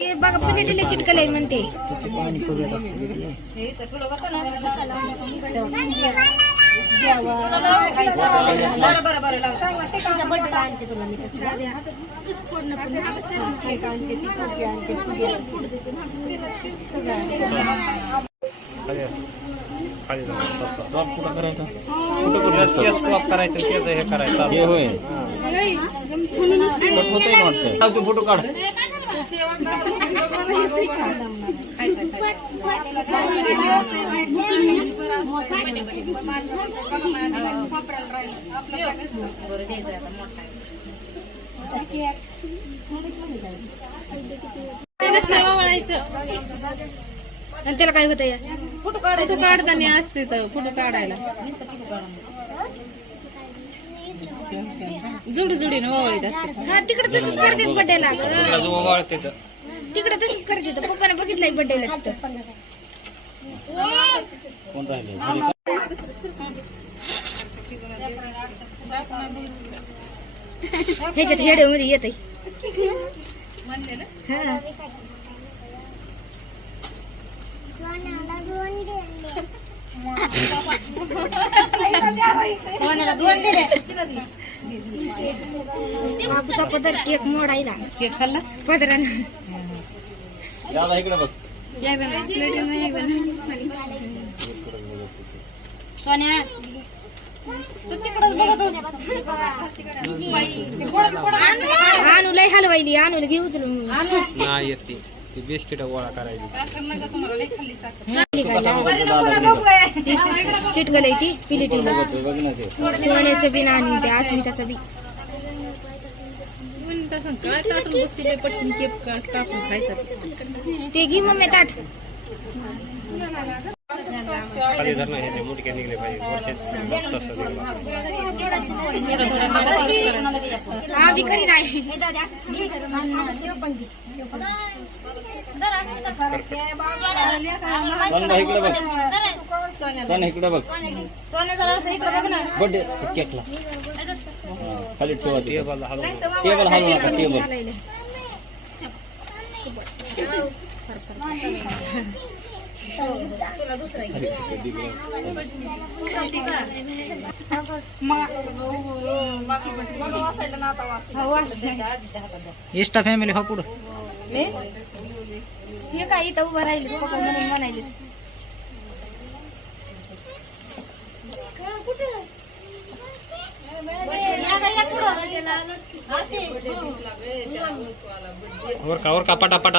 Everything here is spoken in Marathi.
हे बघा प्लेटीला चिटकलंय म्हणते. फोटो काढ. त्याला काय होत या फोटो काढताना असते तर फोटो काढायला जुडीनं ओवाळीत असते. हा तिकडे तसंच करतात बड्डेला. तिकडे तसंच करतात. पप्पाने बघितलंय बड्डेला तिथं. कोण राहिले? ह्याच्यात हेडे मध्ये येत बाबूचा पदर केक मोडायला. केक खाल्ला पदरानं दादा इकडे बघ. सोन्या तू तिकडच बघत आणू लय हलवायली. आणूला घेऊ तुला नाही येते ती बिस्किट गोळा करायची. चिटकलंय ती पिलिटीला. बघ ना ते. सोन्याचं बी आणि त्या अस्मिताचं बी. काय ताटून बसले पटकन केक कापून खायचा. ते घे मम्मी ताट. खाली धर ना, हे मुटके निघले पाहिजे. तसं हा बी करी नाही. सोन्या इकडे बघ. सोन्या इकडे बघ. बड्डे केकला खाली ठेवा. टेबल हलवू नका. टेबल इष्टा फॅमिली हा पुढं. हे काय इथं उभं राहिले पप्पा म्हणून म्हणायले. वर का पटापटा.